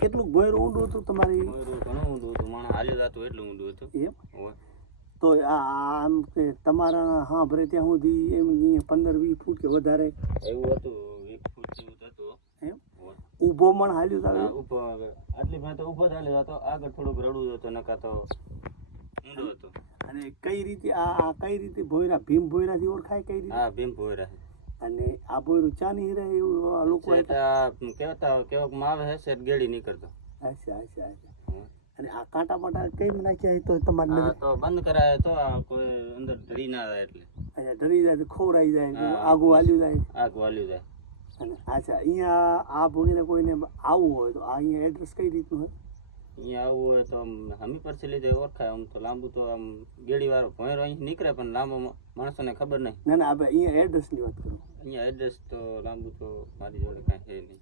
કેટલું ભોયરું ઊંડું હતું તમારી? ઘણું ઊંડું હતું માણસ હાલ્યું જતું એટલું ઊંડું હતું. એમ. તો આ આમ કે તમારા હા ભરે ત્યાં સુધી એમ પંદર વીસ ફૂટ કે વધારે? એવું હતું એક ફૂટ જેવું હતું. એમ. ઊભો પણ હાલ્યું આ ઊભો આટલી ભાઈ તો ઊભો જ હાલ્યો હતો આગળ થોડુંક રડવું હતું નકા તો ઊંડું હતું. અને કઈ રીતે આ આ કઈ રીતે ભોયરા ભીમ ભોયરાથી ઓળખાય કઈ રીતે? હા ભીમ ભોયરા અને આ રૂચા ચાની રહે એવું આ લોકો કેવતા કેવકમાં હે સેટ ગેડી નીકળતો. અચ્છા અચ્છા અચ્છા. અને આ કાંટા માટા કેમ નાખ્યા તો તમારે તો બંધ કરાય તો કોઈ અંદર ઢળી ના જાય એટલે. અચ્છા ઢળી જાય તો ખોવરાઈ જાય આગું વાલ્યું જાય? આગું વાલ્યું જાય. અને અચ્છા અહીંયા આ ભોગીને કોઈને આવવું હોય તો આ અહીંયા એડ્રેસ કઈ રીતનું હોય? અહીંયા આવું હોય તો હમી પરથી લીધે ઓળખાય. આમ તો લાંબુ તો આમ ગેડી વાળો ભોંયરો અહીં નીકળે પણ લાંબો માણસો માણસોને ખબર નહીં. ના ના આપણે અહીંયા એડ્રેસની વાત કરું. અહીંયા એડ્રેસ તો લાંબુ તો મારી જોડે કાંઈ છે નહીં.